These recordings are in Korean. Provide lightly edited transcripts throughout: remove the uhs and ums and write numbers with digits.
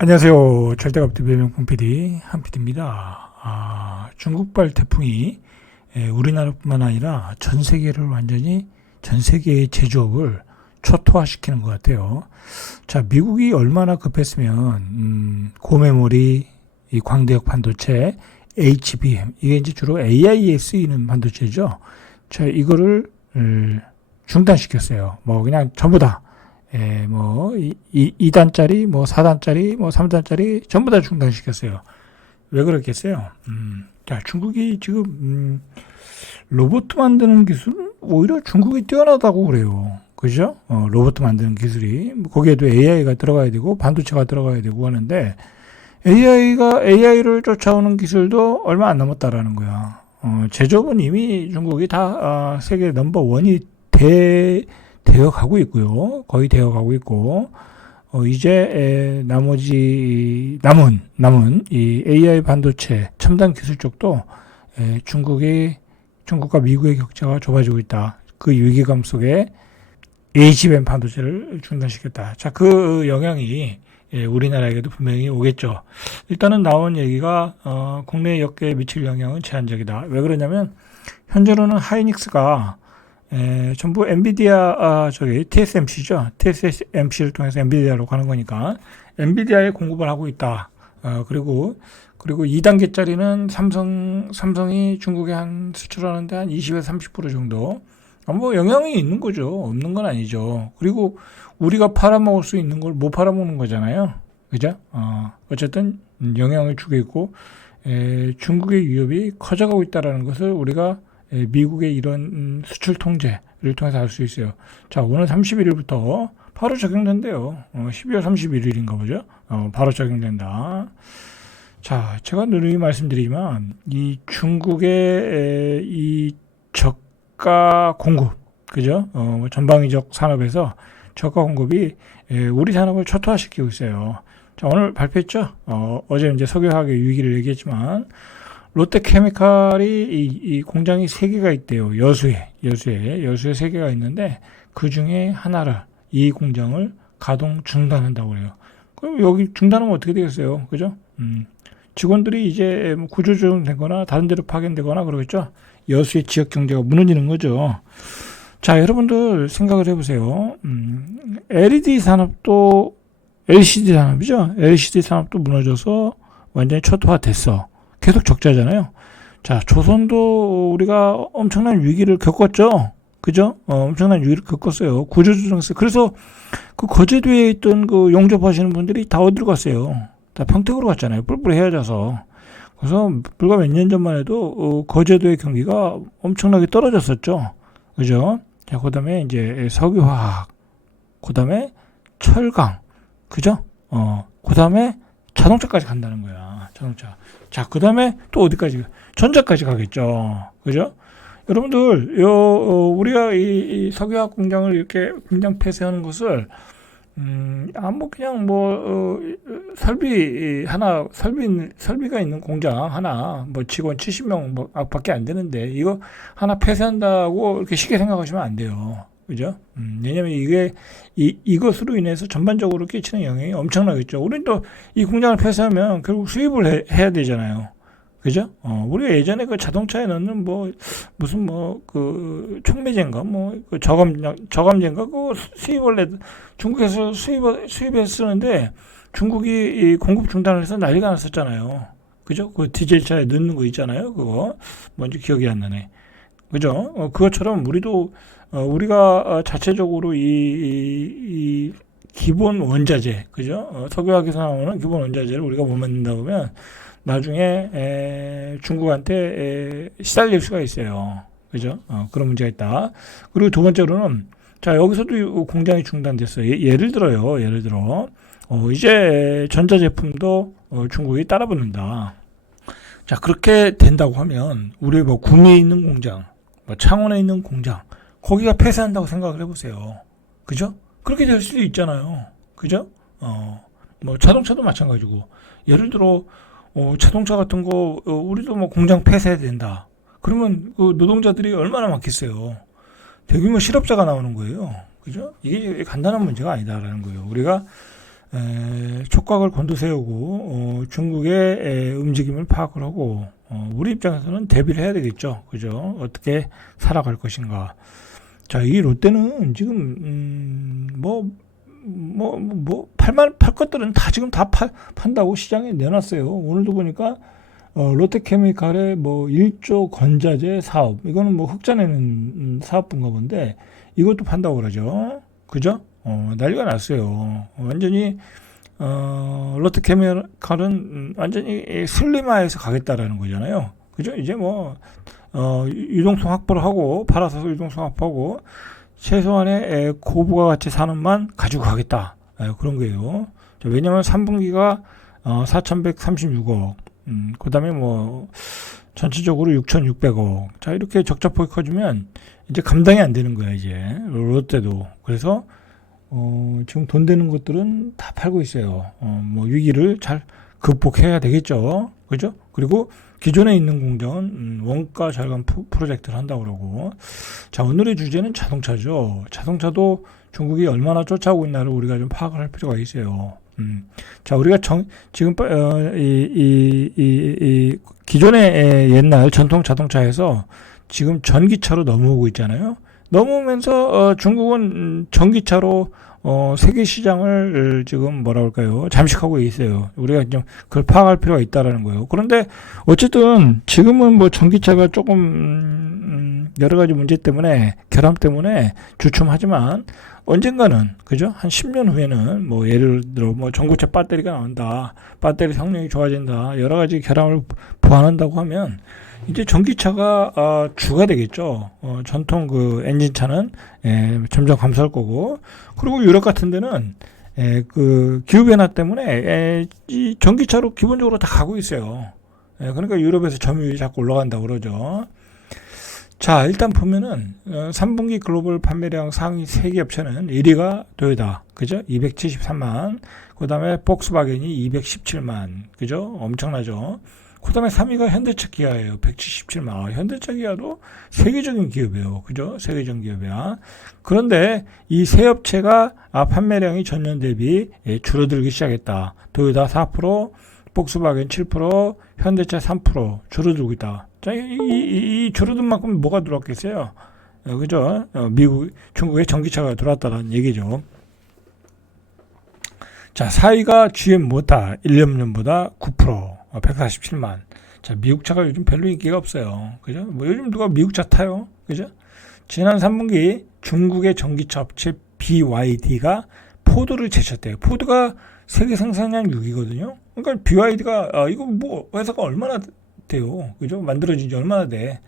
안녕하세요. 절대값TV의 명품 PD 한PD입니다. 중국발 태풍이 우리나라뿐만 아니라 전 세계를 완전히 전 세계의 제조업을 초토화시키는 것 같아요. 자, 미국이 얼마나 급했으면 고메모리, 이 광대역 반도체, HBM 이게 이제 주로 AI에 쓰이는 반도체죠. 자, 이거를 중단시켰어요. 뭐 그냥 전부 다. 뭐 2단짜리, 뭐 4단짜리, 뭐 3단짜리 전부 다 중단시켰어요. 왜 그렇겠어요? 자, 중국이 지금 로봇 만드는 기술은 오히려 중국이 뛰어나다고 그래요. 그죠? 로봇 만드는 기술이 거기에도 AI가 들어가야 되고 반도체가 들어가야 되고 하는데 AI를 쫓아오는 기술도 얼마 안 남았다라는 거야. 제조업은 이미 중국이 다 세계 넘버 원이 되어 가고 있고요. 거의 되어 가고 있고, 이제 남은 이 AI 반도체 첨단 기술 쪽도 중국과 미국의 격차가 좁아지고 있다. 그 위기감 속에 HBM 반도체를 중단시켰다. 자, 그 영향이 우리나라에게도 분명히 오겠죠. 일단은 나온 얘기가 국내 역계에 미칠 영향은 제한적이다. 왜 그러냐면 현재로는 하이닉스가 전부 엔비디아 TSMC죠. TSMC를 통해서 엔비디아로 가는 거니까 엔비디아에 공급을 하고 있다. 그리고 2단계짜리는 삼성이 중국에 한 수출하는데 한 20에서 30% 정도. 뭐 영향이 있는 거죠. 없는 건 아니죠. 그리고 우리가 팔아먹을 수 있는 걸 못 팔아먹는 거잖아요. 그죠? 어쨌든 영향을 주고 있고 중국의 위협이 커져가고 있다는 것을 우리가 미국의 이런 수출 통제를 통해서 알 수 있어요. 자, 오늘 31일부터 바로 적용된대요. 12월 31일인가 보죠. 바로 적용된다. 자, 제가 늘 말씀드리지만 이 중국의 이 저가 공급, 그죠? 전방위적 산업에서 저가 공급이 우리 산업을 초토화시키고 있어요. 자, 오늘 발표했죠? 어제 이제 석유화학의 위기를 얘기했지만 롯데케미칼이 이 공장이 3개가 있대요. 여수에 3개가 있는데 그 중에 하나를 이 공장을 가동 중단한다고 그래요. 그럼 여기 중단하면 어떻게 되겠어요? 그죠? 직원들이 이제 구조조정되거나 다른 데로 파견되거나 그러겠죠. 여수의 지역 경제가 무너지는 거죠. 자, 여러분들 생각을 해보세요. LED 산업도 LCD 산업이죠. LCD 산업도 무너져서 완전히 초토화됐어. 계속 적자잖아요. 자, 조선도 우리가 엄청난 위기를 겪었죠. 그죠? 엄청난 위기를 겪었어요. 구조조정했어요. 그래서 그 거제도에 있던 그 용접하시는 분들이 다 어디로 갔어요? 다 평택으로 갔잖아요. 뿔뿔이 헤어져서. 그래서 불과 몇 년 전만 해도 거제도의 경기가 엄청나게 떨어졌었죠. 그죠? 자, 그 다음에 이제 석유화학, 그 다음에 철강, 그죠? 그 다음에 자동차까지 간다는 거야. 자동차. 자, 그 다음에 또 어디까지? 전자까지 가겠죠. 그죠? 여러분들, 우리가 이 석유화학 공장을 이렇게 공장 폐쇄하는 것을, 설비가 있는 공장 하나, 뭐 직원 70명 뭐 밖에 안 되는데, 이거 하나 폐쇄한다고 이렇게 쉽게 생각하시면 안 돼요. 그죠? 왜냐면 이것으로 인해서 전반적으로 끼치는 영향이 엄청나겠죠. 우린 또 이 공장을 폐쇄하면 결국 수입을 해야 되잖아요. 그죠? 우리가 예전에 그 자동차에 넣는 촉매제인가, 저감제인가, 그거 중국에서 수입해서 쓰는데 중국이 이 공급 중단을 해서 난리가 났었잖아요. 그죠? 그 디젤차에 넣는 거 있잖아요. 그거. 뭔지 기억이 안 나네. 그죠? 그것처럼 우리가 자체적으로 이 기본 원자재, 그죠? 석유화학에서 나오는 기본 원자재를 우리가 못 만든다 보면 나중에 중국한테 시달릴 수가 있어요. 그죠? 그런 문제가 있다. 그리고 두 번째로는 자, 여기서도 공장이 중단됐어요. 예를 들어 이제 전자제품도 중국이 따라붙는다. 자, 그렇게 된다고 하면 우리 뭐 구미에 있는 공장, 뭐 창원에 있는 공장 거기가 폐쇄한다고 생각을 해보세요. 그죠? 그렇게 될 수도 있잖아요. 그죠? 뭐 자동차도 마찬가지고 예를 들어 자동차 같은 거 우리도 뭐 공장 폐쇄해야 된다. 그러면 그 노동자들이 얼마나 많겠어요. 대규모 실업자가 나오는 거예요. 그죠? 이게 간단한 문제가 아니다라는 거예요. 우리가 촉각을 곤두세우고 중국의 움직임을 파악을 하고 우리 입장에서는 대비를 해야 되겠죠. 그죠? 어떻게 살아갈 것인가. 자, 이 롯데는 지금 팔 것들은 다 지금 다 판다고 시장에 내놨어요. 오늘도 보니까 롯데케미칼의 1조 건자재 사업, 이거는 흑자 내는 사업부인가 본데 이것도 판다고 그러죠. 그죠? 난리가 났어요. 완전히 롯데케미칼은 완전히 슬림화해서 가겠다라는 거잖아요. 그죠? 이제 유동성 확보를 하고 팔아서 유동성 확보하고 최소한의 고부가 가치 산업만 가지고 가겠다. 그런 거예요. 왜냐하면 3분기가 4,136억, 그 다음에 전체적으로 6,600억. 자, 이렇게 적자폭이 커지면 이제 감당이 안 되는 거야, 이제. 롯데도. 그래서 지금 돈 되는 것들은 다 팔고 있어요. 위기를 잘 극복해야 되겠죠. 그죠? 그리고 기존에 있는 공장은 원가 절감 프로젝트를 한다고 그러고. 자, 오늘의 주제는 자동차죠. 자동차도 중국이 얼마나 쫓아오고 있나를 우리가 좀 파악을 할 필요가 있어요. 자, 우리가 지금 기존의 옛날 전통 자동차에서 지금 전기차로 넘어오고 있잖아요. 넘어오면서 중국은 전기차로 세계 시장을 지금 잠식하고 있어요. 우리가 좀 그걸 파악할 필요가 있다라는 거예요. 그런데 어쨌든 지금은 전기차가 조금 여러 가지 문제 때문에 결함 때문에 주춤하지만 언젠가는, 그죠? 한 10년 후에는 예를 들어 전기차 배터리가 나온다, 배터리 성능이 좋아진다, 여러 가지 결함을 보완한다고 하면 이제 전기차가 주가 되겠죠. 전통 엔진차는 점점 감소할 거고, 그리고 유럽 같은 데는 기후 변화 때문에 이 전기차로 기본적으로 다 가고 있어요. 그러니까 유럽에서 점유율이 자꾸 올라간다고 그러죠. 자, 일단 보면은 3분기 글로벌 판매량 상위 세계 업체는 1위가 도요타, 그죠? 273만. 그다음에 폭스바겐이 217만. 그죠? 엄청나죠? 그다음에 3위가 현대차 기아예요. 177만. 현대차 기아도 세계적인 기업이에요. 그죠? 세계적인 기업이야. 그런데 이 세 업체가 판매량이 전년 대비 줄어들기 시작했다. 도요타 4%, 폭스바겐 7%, 현대차 3% 줄어들고 있다. 자, 이 줄어든 만큼 뭐가 들어왔겠어요? 그죠? 중국에 전기차가 들어왔다는 얘기죠. 자, 4위가 GM 모터 1년 전보다 9%, 147만. 자, 미국 차가 요즘 별로 인기가 없어요. 그죠? 요즘 누가 미국 차 타요? 그죠? 지난 3분기 중국의 전기차 업체 BYD가 포드를 제쳤대요. 포드가 세계 생산량 6위거든요. 그러니까 BYD가 이거 회사가 얼마나 돼요. 그죠? 만들어진 지 얼마나 돼.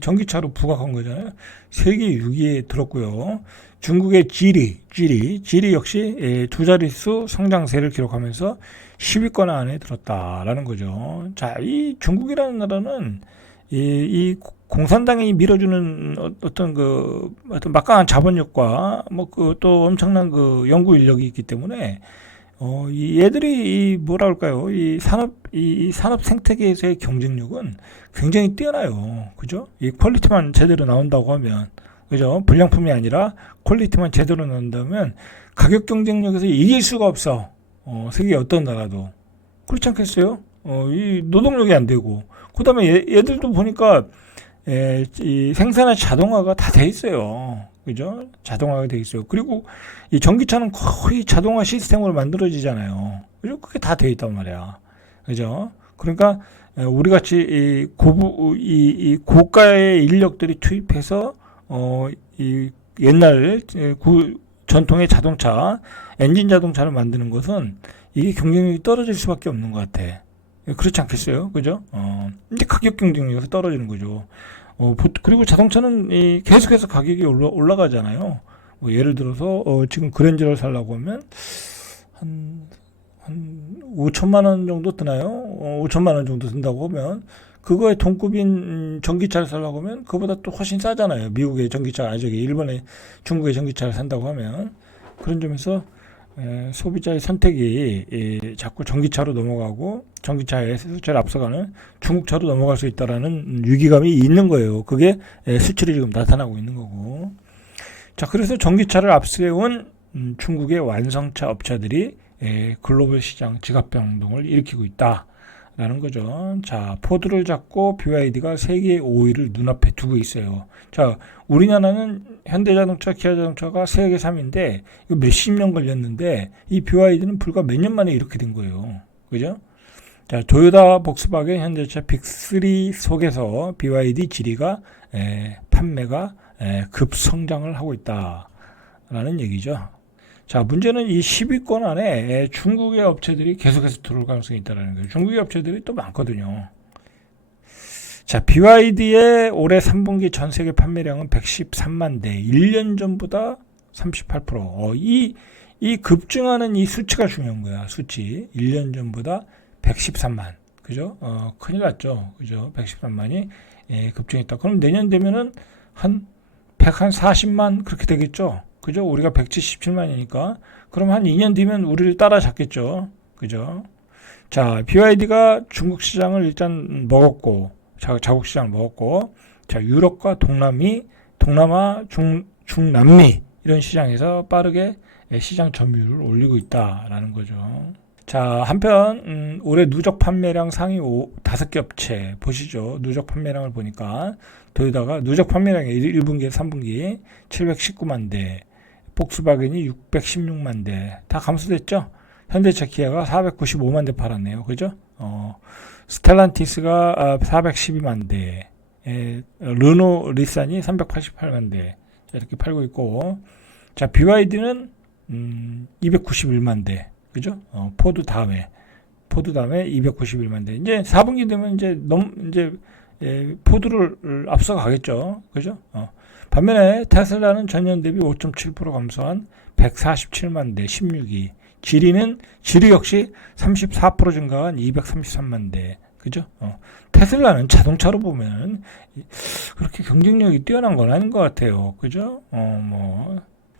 전기차로 부각한 거잖아요. 세계 6위에 들었고요. 중국의 지리 역시 두 자릿수 성장세를 기록하면서 10위권 안에 들었다라는 거죠. 자, 이 중국이라는 나라는 이 공산당이 밀어주는 어떤 막강한 자본력과 또 엄청난 연구 인력이 있기 때문에 이 얘들이 이 산업 생태계에서의 경쟁력은 굉장히 뛰어나요. 그죠? 이 퀄리티만 제대로 나온다고 하면, 그죠? 불량품이 아니라 퀄리티만 제대로 나온다면 가격 경쟁력에서 이길 수가 없어. 세계 어떤 나라도. 그렇지 않겠어요? 이 노동력이 안 되고. 그 다음에 얘들도 보니까 이 생산의 자동화가 다 돼 있어요. 그죠? 자동화가 돼 있어요. 그리고 이 전기차는 거의 자동화 시스템으로 만들어지잖아요. 그죠? 그게 다 돼 있단 말이야. 그죠? 그러니까 우리 같이 이 고가의 인력들이 투입해서 이 옛날 전통의 자동차, 엔진 자동차를 만드는 것은 이게 경쟁력이 떨어질 수밖에 없는 것 같아. 그렇지 않겠어요? 그죠? 이제 가격 경쟁력에서 떨어지는 거죠. 그리고 자동차는 계속해서 가격이 올라가잖아요. 예를 들어서 지금 그랜저를 살려고 하면 한 5천만 원 정도 드나요? 5천만 원 정도 든다고 하면 그거에 동급인 전기차를 살려고 하면 그보다 또 훨씬 싸잖아요. 미국의 전기차, 중국의 전기차를 산다고 하면. 그런 점에서 소비자의 선택이 자꾸 전기차로 넘어가고 전기차에서 제일 앞서가는 중국차로 넘어갈 수 있다라는 위기감이 있는 거예요. 그게 수치로 지금 나타나고 있는 거고. 자, 그래서 전기차를 앞세운 중국의 완성차 업체들이 글로벌 시장 지갑 변동을 일으키고 있다라는 거죠. 자, 포드를 잡고 BYD가 세계 5위를 눈앞에 두고 있어요. 자, 우리나라는 현대자동차, 기아자동차가 세계 3위인데 이거 몇십 년 걸렸는데 이 BYD는 불과 몇 년 만에 이렇게 된 거예요. 그죠? 자, 토요타, 복스바겐, 현대차 빅3 속에서 BYD 지리가 판매가 급성장을 하고 있다라는 얘기죠. 자, 문제는 이 10위권 안에 중국의 업체들이 계속해서 들어올 가능성이 있다는 거예요. 중국의 업체들이 또 많거든요. 자, BYD의 올해 3분기 전 세계 판매량은 113만 대, 1년 전보다 38%. 이 급증하는 이 수치가 중요한 거야. 수치. 1년 전보다 113만. 그죠? 큰일 났죠. 그죠? 113만이 급증했다. 그럼 내년 되면은 한 140만 그렇게 되겠죠. 그죠? 우리가 177만이니까. 그럼 한 2년 뒤면 우리를 따라잡겠죠. 그죠? 자, BYD가 중국 시장을 일단 먹었고, 자국 시장을 먹었고, 자, 유럽과 동남아, 중남미 이런 시장에서 빠르게 시장 점유율을 올리고 있다라는 거죠. 자, 한편 올해 누적 판매량 상위 5개 업체 보시죠. 누적 판매량을 보니까 토요타가 누적 판매량이 1분기, 3분기 719만 대, 복스바겐이 616만 대, 다 감소됐죠. 현대차, 기아가 495만 대 팔았네요. 그죠? 스텔란티스가 412만 대, 르노, 닛산이 388만 대 이렇게 팔고 있고, 자, BYD는 291만 대, 그죠? 포드 다음에 291만 대. 이제 4분기 되면 이제 포드를 앞서가겠죠, 그죠? 반면에 테슬라는 전년 대비 5.7% 감소한 147만 대, 16위. 지리 역시 34% 증가한 233만 대. 그죠? 테슬라는 자동차로 보면 그렇게 경쟁력이 뛰어난 건 아닌 것 같아요. 그죠?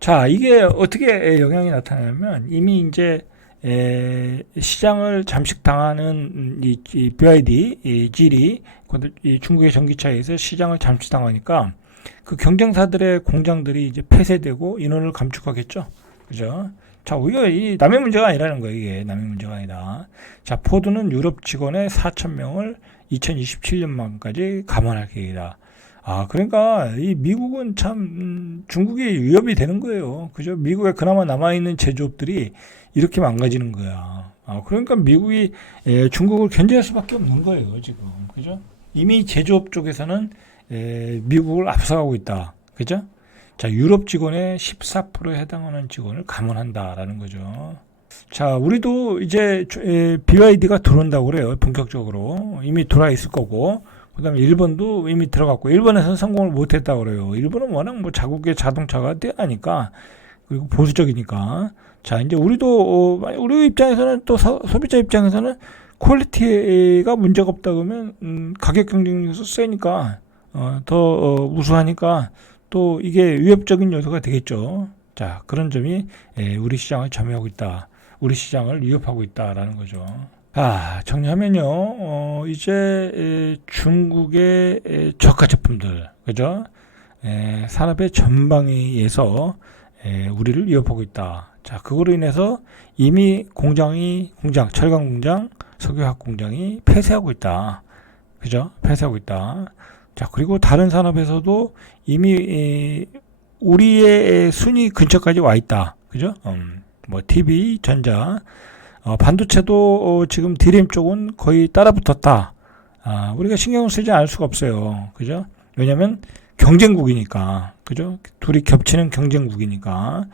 자, 이게 어떻게 영향이 나타나냐면 이미 이제 시장을 잠식당하는 이 BYD, 이 지리, 이 중국의 전기차에서 시장을 잠식당하니까 그 경쟁사들의 공장들이 이제 폐쇄되고 인원을 감축하겠죠. 그죠? 자, 우리가 이 남의 문제가 아니라는 거예요. 이게 남의 문제가 아니다. 자, 포드는 유럽 직원의 4,000명을 2027년만까지 감원할 계획이다. 그러니까 이 미국은 참 중국이 위협이 되는 거예요. 그죠? 미국에 그나마 남아있는 제조업들이 이렇게 망가지는 거야. 그러니까 미국이 중국을 견제할 수밖에 없는 거예요, 지금. 그죠? 이미 제조업 쪽에서는 미국을 앞서가고 있다. 그죠? 자, 유럽 직원의 14%에 해당하는 직원을 감원한다라는 거죠. 자, 우리도 이제 BYD가 들어온다고 그래요. 본격적으로. 이미 들어와 있을 거고. 그 다음에 일본도 이미 들어갔고, 일본에서는 성공을 못했다고 그래요. 일본은 워낙 자국의 자동차가 뛰어나니까, 그리고 보수적이니까. 자, 이제 우리도, 우리 입장에서는 또 소비자 입장에서는 퀄리티가 문제가 없다 그러면, 가격 경쟁력에서 세니까, 더 우수하니까 또 이게 위협적인 요소가 되겠죠. 자, 그런 점이 우리 시장을 점유하고 있다. 우리 시장을 위협하고 있다라는 거죠. 정리하면요, 이제 중국의 저가 제품들, 그죠? 산업의 전방에 의해서 우리를 위협하고 있다. 자, 그거로 인해서 이미 철강 공장, 석유화학 공장이 폐쇄하고 있다. 그죠? 폐쇄하고 있다. 자, 그리고 다른 산업에서도 이미 우리의 순위 근처까지 와 있다. 그죠? TV, 전자, 반도체도 지금 D램 쪽은 거의 따라붙었다. 우리가 신경을 쓰지 않을 수가 없어요. 그죠? 왜냐면 경쟁국이니까. 그죠? 둘이 겹치는 경쟁국이니까.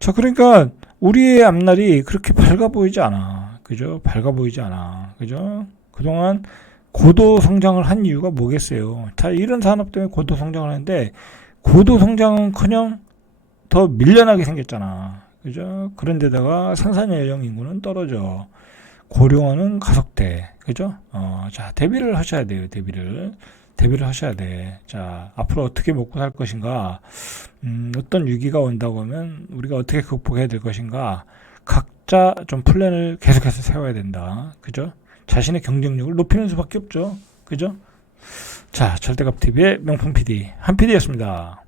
자, 그러니까 우리의 앞날이 그렇게 밝아 보이지 않아. 그죠? 밝아 보이지 않아. 그죠? 그동안 고도 성장을 한 이유가 뭐겠어요? 자, 이런 산업 때문에 고도 성장을 하는데 고도 성장은커녕 더 밀려나게 생겼잖아. 그죠? 그런데다가 생산 연령 인구는 떨어져. 고령화는 가속돼. 그죠? 자, 대비를 하셔야 돼요. 대비를 하셔야 돼. 자, 앞으로 어떻게 먹고 살 것인가? 어떤 위기가 온다고 하면 우리가 어떻게 극복해야 될 것인가? 각자 좀 플랜을 계속해서 세워야 된다. 그죠? 자신의 경쟁력을 높이는 수밖에 없죠. 그죠? 자, 절대값TV의 명품 PD, 한 PD였습니다.